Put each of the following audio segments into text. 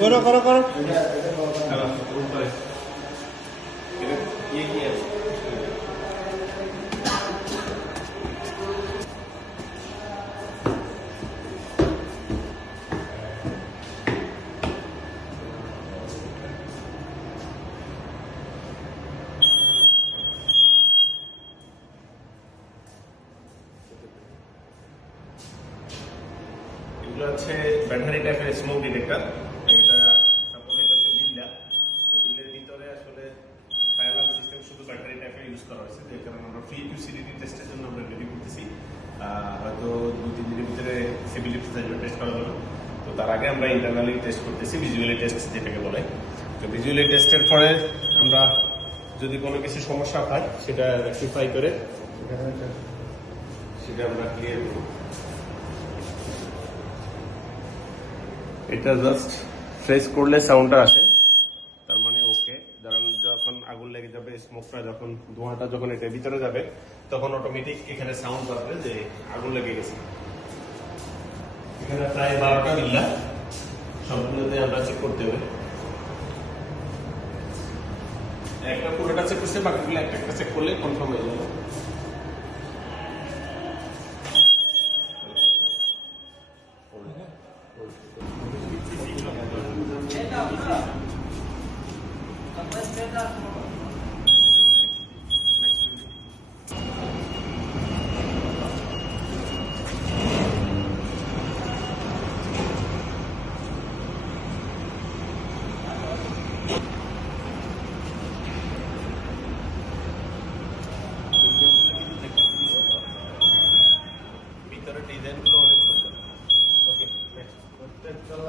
করো করো করো এগুলো হচ্ছে ব্যাটারি টাইপের স্মোক ডিটেক্টর। এটা সাপোজ এটা হচ্ছে বিল্লা, তো বিলের ভিতরে আসলে ফায়ার অ্যালার্ম সিস্টেম শুধু ব্যাটারি টাইপের ইউজ করা হয়েছে। যে কারণে আমরা ফ্রি টু সিডিটি টেস্টের জন্য আমরা রেডি করতেছি। হয়তো 2-3 দিনের ভিতরে সিভিলিটি টেস্ট করা যাবে। তো তার আগে আমরা ইন্টারনালি টেস্ট করতেছি, ভিজুয়ালি টেস্ট যেটাকে বলে। তো ভিজুয়ালি টেস্টের পরে আমরা যদি কোনো কিছু সমস্যা হয় সেটা রেকটিফাই করে সেটা আমরা ক্লিয়ার করব। এটা জাস্ট ফ্রেশ করলে সাউন্ডটা আসে, তার মানে ওকে। ধরেন যখন আগুন লেগে যাবে, স্মোকটা যখন ধোঁয়াটা যখন এটার ভিতরে যাবে, তখন অটোমেটিক এখানে সাউন্ড আসবে যে আগুন লেগে গেছে। এখানে প্রায় 12টা বিল্লা, সবগুলোতে আমরা চেক করতে হবে। একটা পুরোটা চেক করছে, বাকিগুলো একটা একটা চেক করলে কনফার্ম হয়ে যাবে। ভিতরে ডিজাইনগুলো অনেক সুন্দর। ওকে, নেক্সট চলো।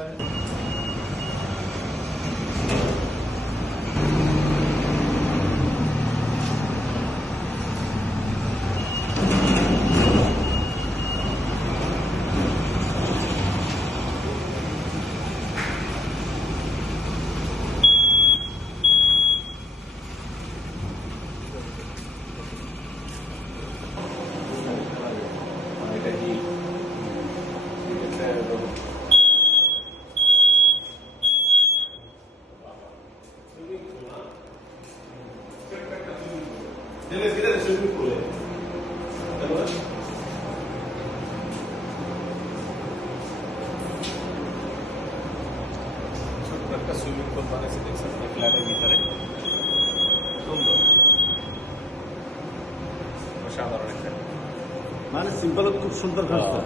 এটা কি ছোট্ট একটা সুইমিং পুল বানাইছে, দেখছেন ফ্ল্যাটের ভিতরে। সুন্দর, অসাধারণ একটা, মানে সিম্পল খুব সুন্দর কাজটা।